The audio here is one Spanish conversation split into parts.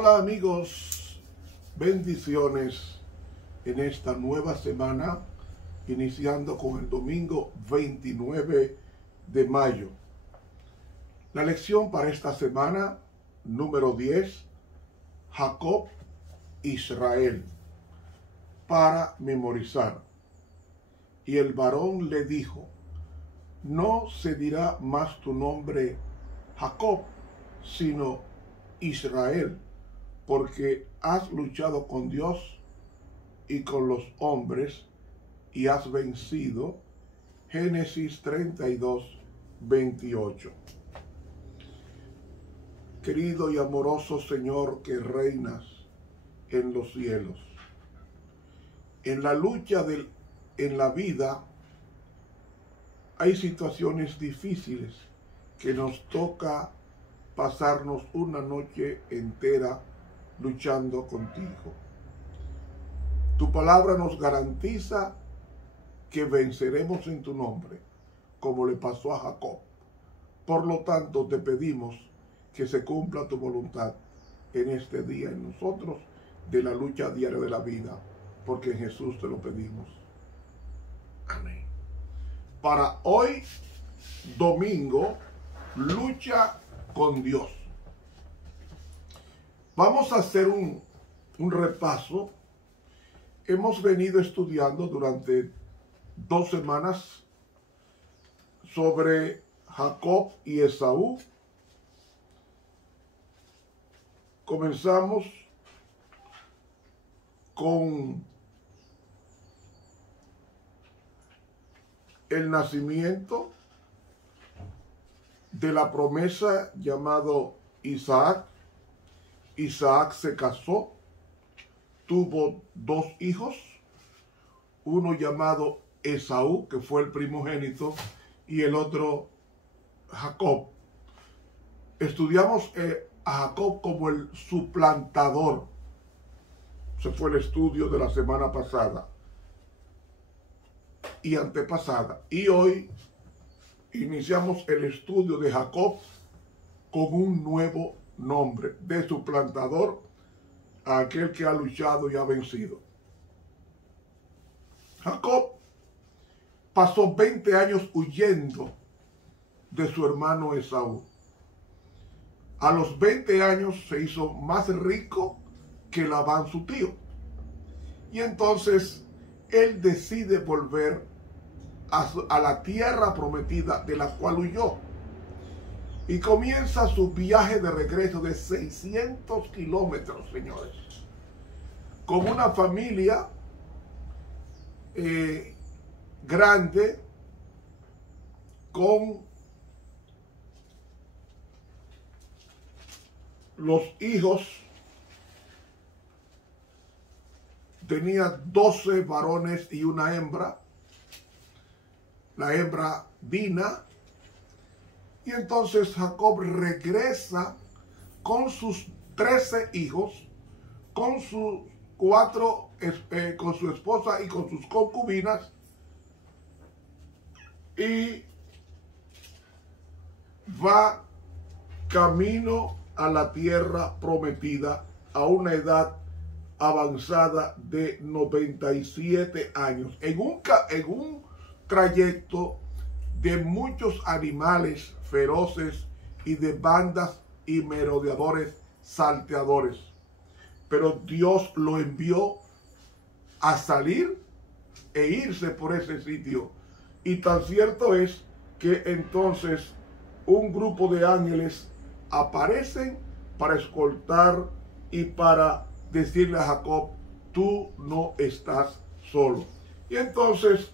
Hola amigos, bendiciones en esta nueva semana, iniciando con el domingo 29 de mayo. La lección para esta semana, número 10, Jacob, Israel, para memorizar. Y el varón le dijo: no se dirá más tu nombre Jacob, sino Israel, porque has luchado con Dios y con los hombres y has vencido. Génesis 32, 28. Querido y amoroso Señor que reinas en los cielos, en la lucha en la vida hay situaciones difíciles que nos toca pasarnos una noche entera luchando contigo. Tu palabra nos garantiza que venceremos en tu nombre, como le pasó a Jacob. Por lo tanto, te pedimos que se cumpla tu voluntad en este día en nosotros de la lucha diaria de la vida, porque en Jesús te lo pedimos. Amén. Para hoy, domingo, lucha con Dios. Vamos a hacer un repaso. Hemos venido estudiando durante 2 semanas sobre Jacob y Esaú. Comenzamos con el nacimiento de la promesa llamado Isaac. Isaac se casó, tuvo 2 hijos, uno llamado Esaú, que fue el primogénito, y el otro Jacob. Estudiamos a Jacob como el suplantador. Ese fue el estudio de la semana pasada y antepasada. Y hoy iniciamos el estudio de Jacob con un nuevo nombre, de suplantador a aquel que ha luchado y ha vencido. Jacob pasó 20 años huyendo de su hermano Esaú. A los 20 años se hizo más rico que Labán, su tío. Y entonces él decide volver a la tierra prometida de la cual huyó. Y comienza su viaje de regreso de 600 kilómetros, señores. Con una familia grande, con los hijos. Tenía 12 varones y una hembra. La hembra Dina. Y entonces Jacob regresa con sus 13 hijos, con sus con su esposa y con sus concubinas, y va camino a la tierra prometida a una edad avanzada de 97 años, en un trayecto de muchos animales feroces y de bandas y merodeadores salteadores. Pero Dios lo envió a salir e irse por ese sitio. Y tan cierto es que entonces un grupo de ángeles aparecen para escoltar y para decirle a Jacob: tú no estás solo. Y entonces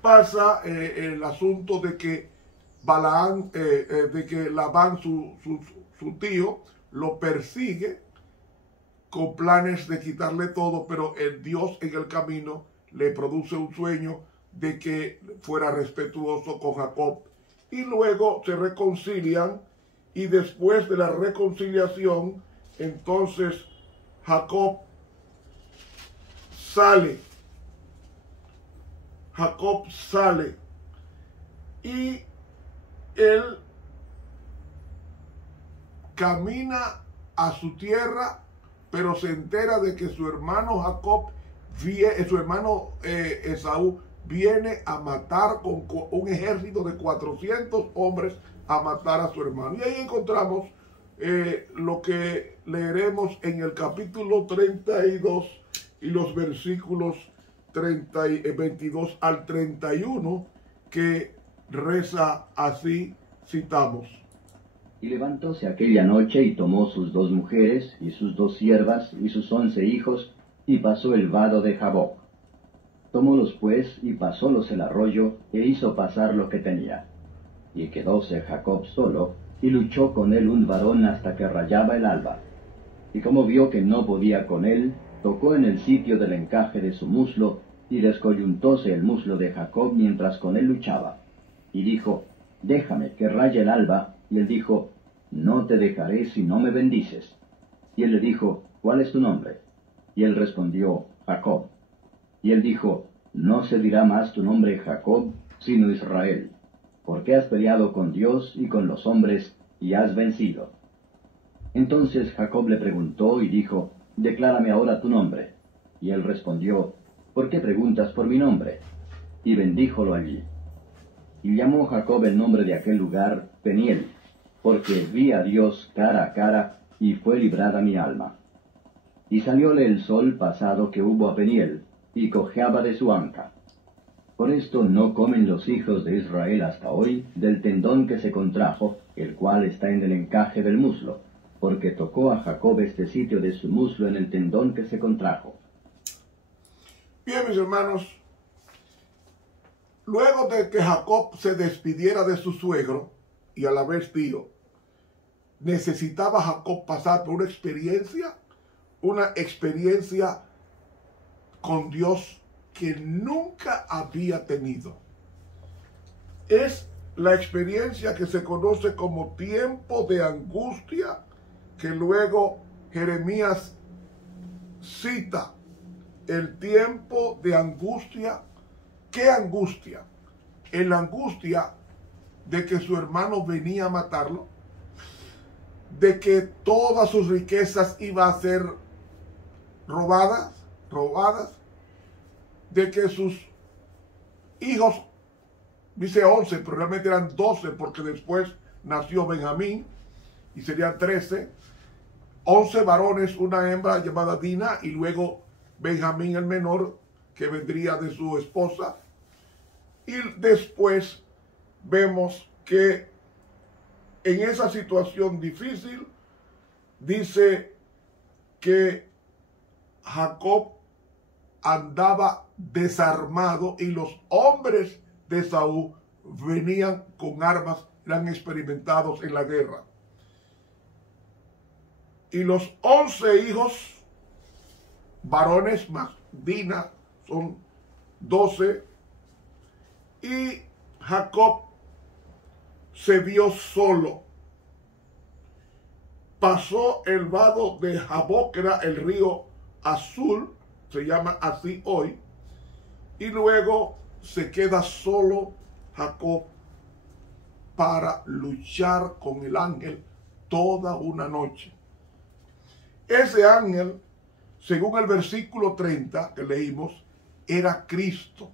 pasa el asunto de que Labán, su tío, lo persigue con planes de quitarle todo, pero el Dios en el camino le produce un sueño de que fuera respetuoso con Jacob. Y luego se reconcilian, y después de la reconciliación, entonces Jacob sale y él camina a su tierra, pero se entera de que su hermano Esaú viene a matar con un ejército de 400 hombres a matar a su hermano. Y ahí encontramos lo que leeremos en el capítulo 32 y los versículos 22 al 31, que reza así, citamos. Y levantóse aquella noche y tomó sus 2 mujeres y sus 2 siervas y sus 11 hijos y pasó el vado de Jaboc. Tomólos pues y pasólos el arroyo e hizo pasar lo que tenía. Y quedóse Jacob solo y luchó con él un varón hasta que rayaba el alba. Y como vio que no podía con él, tocó en el sitio del encaje de su muslo y descoyuntóse el muslo de Jacob mientras con él luchaba. Y dijo, déjame que raye el alba. Y él dijo, no te dejaré si no me bendices. Y él le dijo, ¿cuál es tu nombre? Y él respondió, Jacob. Y él dijo, no se dirá más tu nombre Jacob, sino Israel, porque has peleado con Dios y con los hombres, y has vencido. Entonces Jacob le preguntó y dijo, declárame ahora tu nombre. Y él respondió, ¿por qué preguntas por mi nombre? Y bendíjolo allí. Y llamó Jacob el nombre de aquel lugar Peniel, porque vi a Dios cara a cara, y fue librada mi alma. Y salióle el sol pasado que hubo a Peniel, y cojeaba de su anca. Por esto no comen los hijos de Israel hasta hoy del tendón que se contrajo, el cual está en el encaje del muslo, porque tocó a Jacob este sitio de su muslo en el tendón que se contrajo. Bien, mis hermanos, luego de que Jacob se despidiera de su suegro y a la vez tío, necesitaba Jacob pasar por una experiencia con Dios que nunca había tenido. Es la experiencia que se conoce como tiempo de angustia, que luego Jeremías cita. El tiempo de angustia. ¿Qué angustia? En la angustia de que su hermano venía a matarlo, de que todas sus riquezas iban a ser robadas, de que sus hijos, dice 11, pero realmente eran 12, porque después nació Benjamín, y serían 13, 11 varones, una hembra llamada Dina, y luego Benjamín el menor, que vendría de su esposa. Y después vemos que en esa situación difícil, dice que Jacob andaba desarmado y los hombres de Saúl venían con armas, eran experimentados en la guerra. Y los 11 hijos varones más Dina son 12, y Jacob se vio solo. Pasó el vado de Jaboc, que era el río Azul, se llama así hoy, y luego se queda solo Jacob para luchar con el ángel toda una noche. Ese ángel, según el versículo 30 que leímos, era Cristo,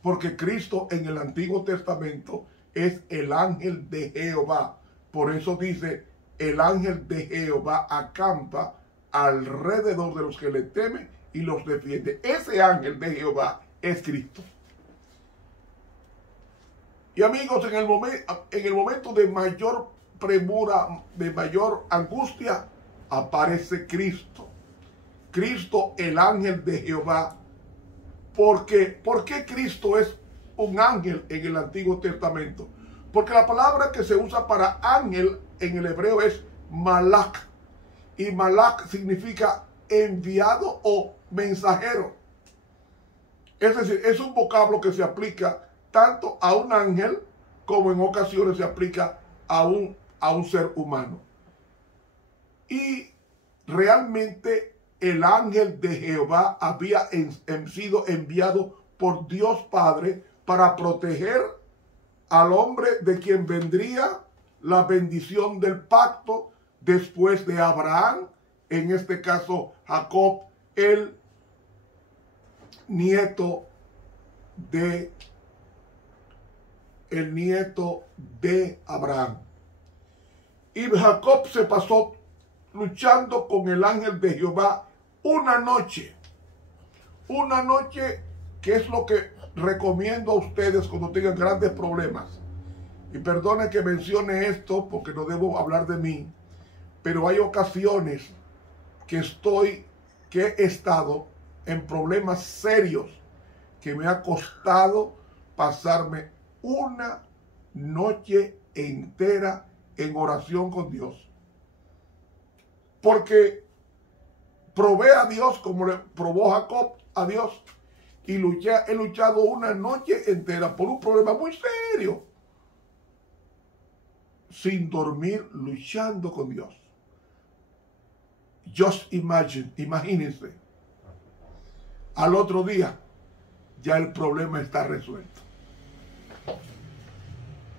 porque Cristo en el Antiguo Testamento es el ángel de Jehová. Por eso dice, el ángel de Jehová acampa alrededor de los que le temen y los defiende. Ese ángel de Jehová es Cristo. Y amigos, en el momento de mayor premura, de mayor angustia, aparece Cristo. Cristo, el ángel de Jehová. ¿Por qué Cristo es un ángel en el Antiguo Testamento? Porque la palabra que se usa para ángel en el hebreo es malak. Y malak significa enviado o mensajero. Es decir, es un vocablo que se aplica tanto a un ángel como en ocasiones se aplica a un ser humano. Y realmente el ángel de Jehová había sido enviado por Dios Padre para proteger al hombre de quien vendría la bendición del pacto después de Abraham, en este caso Jacob, el nieto de Abraham. Y Jacob se pasó luchando con el ángel de Jehová una noche. Una noche, que es lo que recomiendo a ustedes cuando tengan grandes problemas. Y perdone que mencione esto porque no debo hablar de mí, pero hay ocasiones que he estado en problemas serios que me ha costado pasarme una noche entera en oración con Dios. Porque probé a Dios como le probó Jacob a Dios, y he luchado una noche entera por un problema muy serio, sin dormir, luchando con Dios. Imagínense, al otro día ya el problema está resuelto.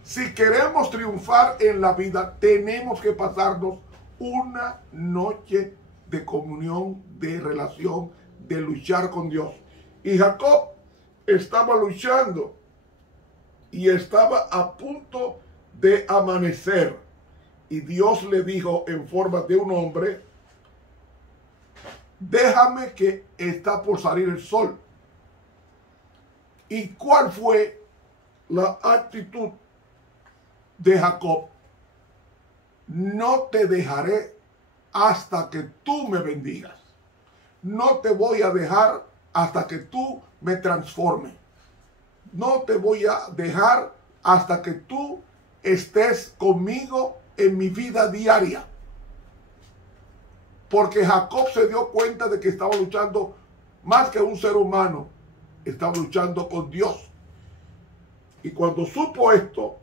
Si queremos triunfar en la vida, tenemos que pasarnos una noche de comunión, de relación, de luchar con Dios. Y Jacob estaba luchando y estaba a punto de amanecer. Y Dios le dijo en forma de un hombre: déjame que está por salir el sol. ¿Y cuál fue la actitud de Jacob? No te dejaré hasta que tú me bendigas. No te voy a dejar hasta que tú me transformes. No te voy a dejar hasta que tú estés conmigo en mi vida diaria. Porque Jacob se dio cuenta de que estaba luchando más que un ser humano, estaba luchando con Dios. Y cuando supo esto,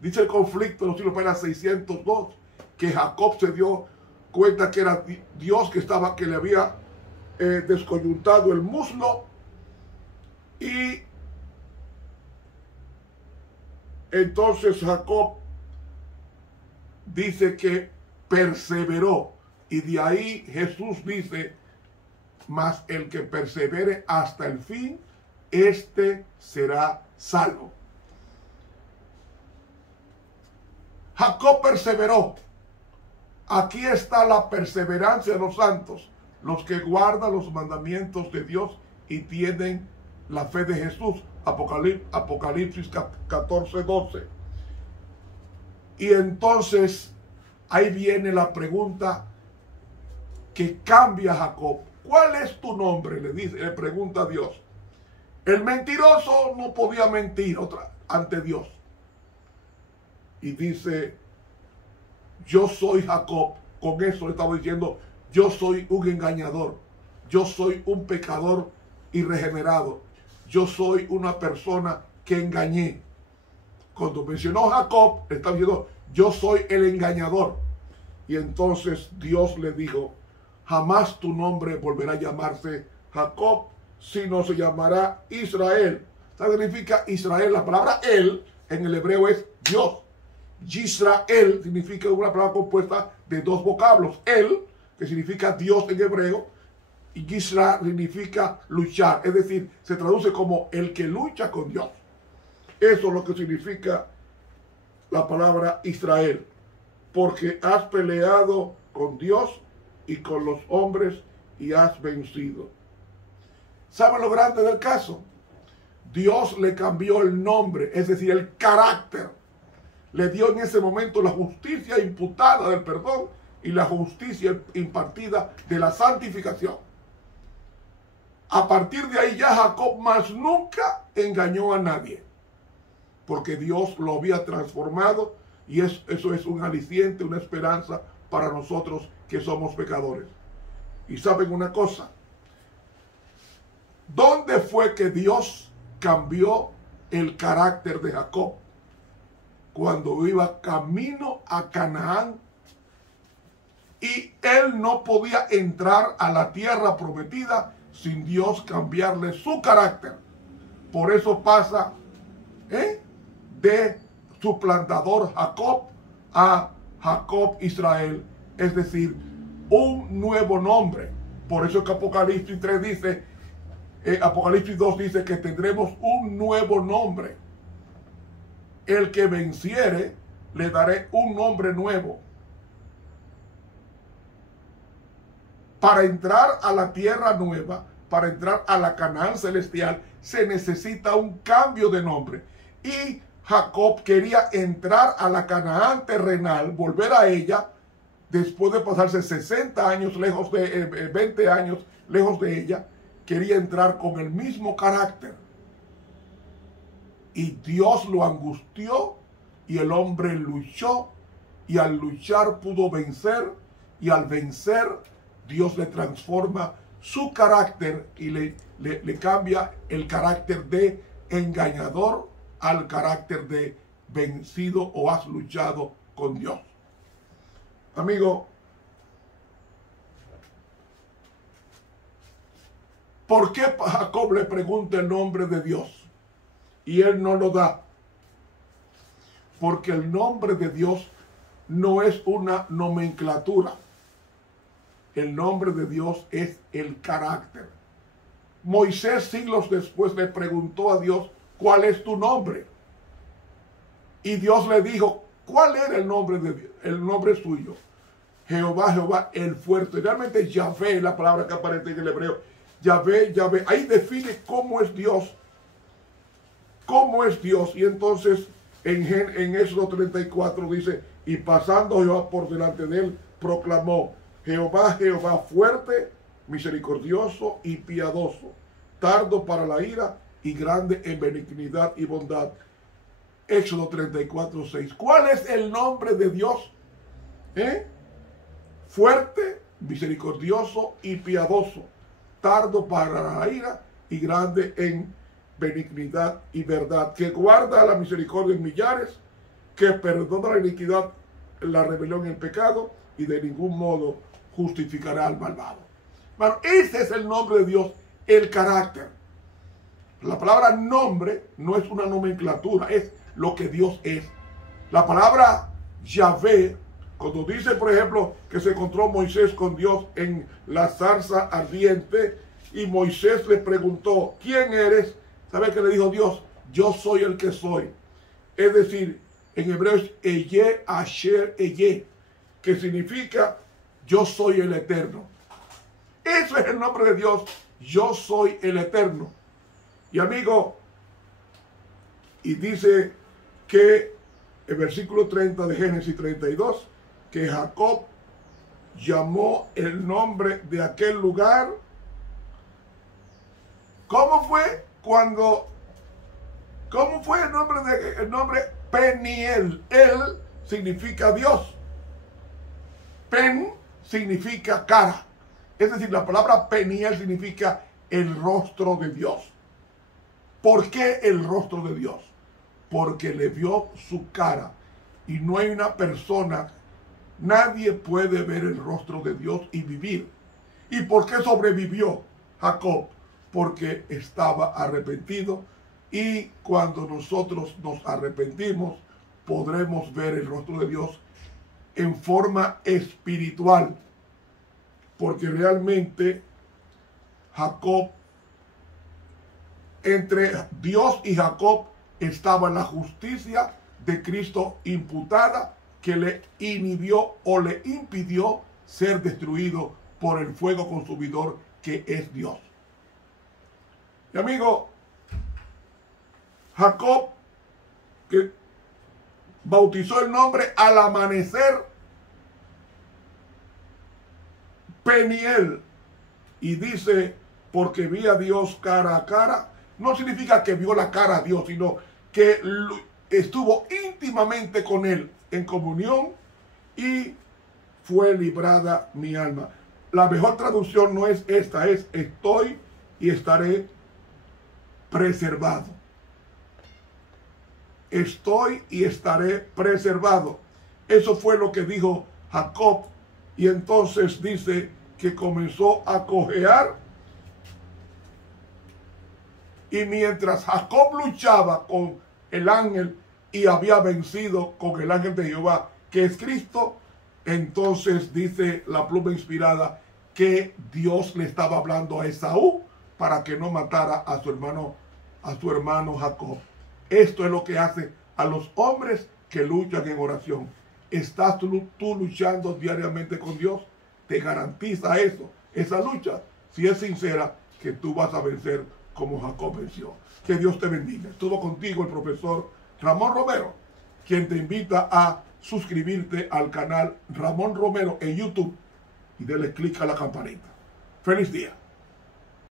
dice el conflicto en los siglos apenas 602, que Jacob se dio cuenta que era Dios que le había descoyuntado el muslo, y entonces Jacob dice que perseveró, y de ahí Jesús dice: mas el que persevere hasta el fin, este será salvo. Jacob perseveró. Aquí está la perseverancia de los santos, los que guardan los mandamientos de Dios y tienen la fe de Jesús. Apocalipsis 14:12. Y entonces ahí viene la pregunta que cambia a Jacob. ¿Cuál es tu nombre? Le pregunta a Dios. El mentiroso no podía mentir ante Dios. Y dice: yo soy Jacob. Con eso le estaba diciendo: yo soy un engañador. Yo soy un pecador irregenerado. Yo soy una persona que engañé. Cuando mencionó Jacob, le estaba diciendo: yo soy el engañador. Y entonces Dios le dijo: jamás tu nombre volverá a llamarse Jacob, sino se llamará Israel. ¿Sabe qué significa Israel? La palabra él en el hebreo es Dios. Yisrael significa una palabra compuesta de dos vocablos. El, que significa Dios en hebreo, y Yisra significa luchar. Es decir, se traduce como el que lucha con Dios. Eso es lo que significa la palabra Israel. Porque has peleado con Dios y con los hombres y has vencido. ¿Saben lo grande del caso? Dios le cambió el nombre, es decir, el carácter. Le dio en ese momento la justicia imputada del perdón y la justicia impartida de la santificación. A partir de ahí ya Jacob más nunca engañó a nadie, porque Dios lo había transformado, y eso es un aliciente, una esperanza para nosotros que somos pecadores. Y saben una cosa, ¿dónde fue que Dios cambió el carácter de Jacob? Cuando iba camino a Canaán y él no podía entrar a la tierra prometida sin Dios cambiarle su carácter. Por eso pasa de suplantador Jacob a Jacob Israel, es decir, un nuevo nombre. Por eso que Apocalipsis 3 dice, Apocalipsis 2 dice que tendremos un nuevo nombre. El que venciere, le daré un nombre nuevo. Para entrar a la tierra nueva, para entrar a la Canaán celestial, se necesita un cambio de nombre. Y Jacob quería entrar a la Canaán terrenal, volver a ella, después de pasarse 60 años lejos de, 20 años lejos de ella, quería entrar con el mismo carácter. Y Dios lo angustió y el hombre luchó, y al luchar pudo vencer, y al vencer Dios le transforma su carácter y le cambia el carácter de engañador al carácter de vencido o has luchado con Dios. Amigo, ¿por qué Jacob le pregunta el nombre de Dios y él no lo da? Porque el nombre de Dios no es una nomenclatura. El nombre de Dios es el carácter. Moisés, siglos después, le preguntó a Dios, ¿cuál es tu nombre? Y Dios le dijo, ¿cuál era el nombre de Dios? El nombre suyo. Jehová, Jehová, el fuerte. Realmente Yahvé es la palabra que aparece en el hebreo. Yahvé, Yahvé. Ahí define cómo es Dios. ¿Cómo es Dios? Y entonces en Éxodo 34 dice, y pasando Jehová por delante de él, proclamó, Jehová, Jehová, fuerte, misericordioso y piadoso, tardo para la ira y grande en benignidad y bondad. Éxodo 34, 6. ¿Cuál es el nombre de Dios? Fuerte, misericordioso y piadoso, tardo para la ira y grande en benignidad y verdad, que guarda la misericordia en millares, que perdona la iniquidad, la rebelión y el pecado, y de ningún modo justificará al malvado. Bueno, ese es el nombre de Dios, el carácter. La palabra nombre no es una nomenclatura, es lo que Dios es. La palabra Yahvé, cuando dice, por ejemplo, que se encontró Moisés con Dios en la zarza ardiente, y Moisés le preguntó, ¿quién eres? ¿Sabe qué le dijo Dios? Yo soy el que soy. Es decir, en hebreo es Eye Asher Eye, que significa yo soy el eterno. Eso es el nombre de Dios, yo soy el eterno. Y amigo, y dice que el versículo 30 de Génesis 32, que Jacob llamó el nombre de aquel lugar. ¿Cómo fue el nombre Peniel? El significa Dios. Pen significa cara. Es decir, la palabra Peniel significa el rostro de Dios. ¿Por qué el rostro de Dios? Porque le vio su cara. Y no hay una persona, nadie puede ver el rostro de Dios y vivir. ¿Y por qué sobrevivió Jacob? Porque estaba arrepentido, y cuando nosotros nos arrepentimos podremos ver el rostro de Dios en forma espiritual, porque realmente Jacob, entre Dios y Jacob estaba la justicia de Cristo imputada, que le inhibió o le impidió ser destruido por el fuego consumidor que es Dios. Y amigo, Jacob, que bautizó el nombre al amanecer, Peniel, y dice, porque vi a Dios cara a cara, no significa que vio la cara a Dios, sino que estuvo íntimamente con él en comunión, y fue librada mi alma. La mejor traducción no es esta, es estoy y estaré preservado. Estoy y estaré preservado. Eso fue lo que dijo Jacob. Y entonces dice que comenzó a cojear. Y mientras Jacob luchaba con el ángel y había vencido con el ángel de Jehová, que es Cristo, Entonces dice la pluma inspirada que Dios le estaba hablando a Esaú para que no matara a su hermano Jacob. Esto es lo que hace a los hombres que luchan en oración. ¿Estás tú luchando diariamente con Dios? Te garantiza eso, esa lucha, si es sincera, que tú vas a vencer como Jacob venció. Que Dios te bendiga. Estuvo contigo el profesor Ramón Romero, quien te invita a suscribirte al canal Ramón Romero en YouTube y dale clic a la campanita. ¡Feliz día!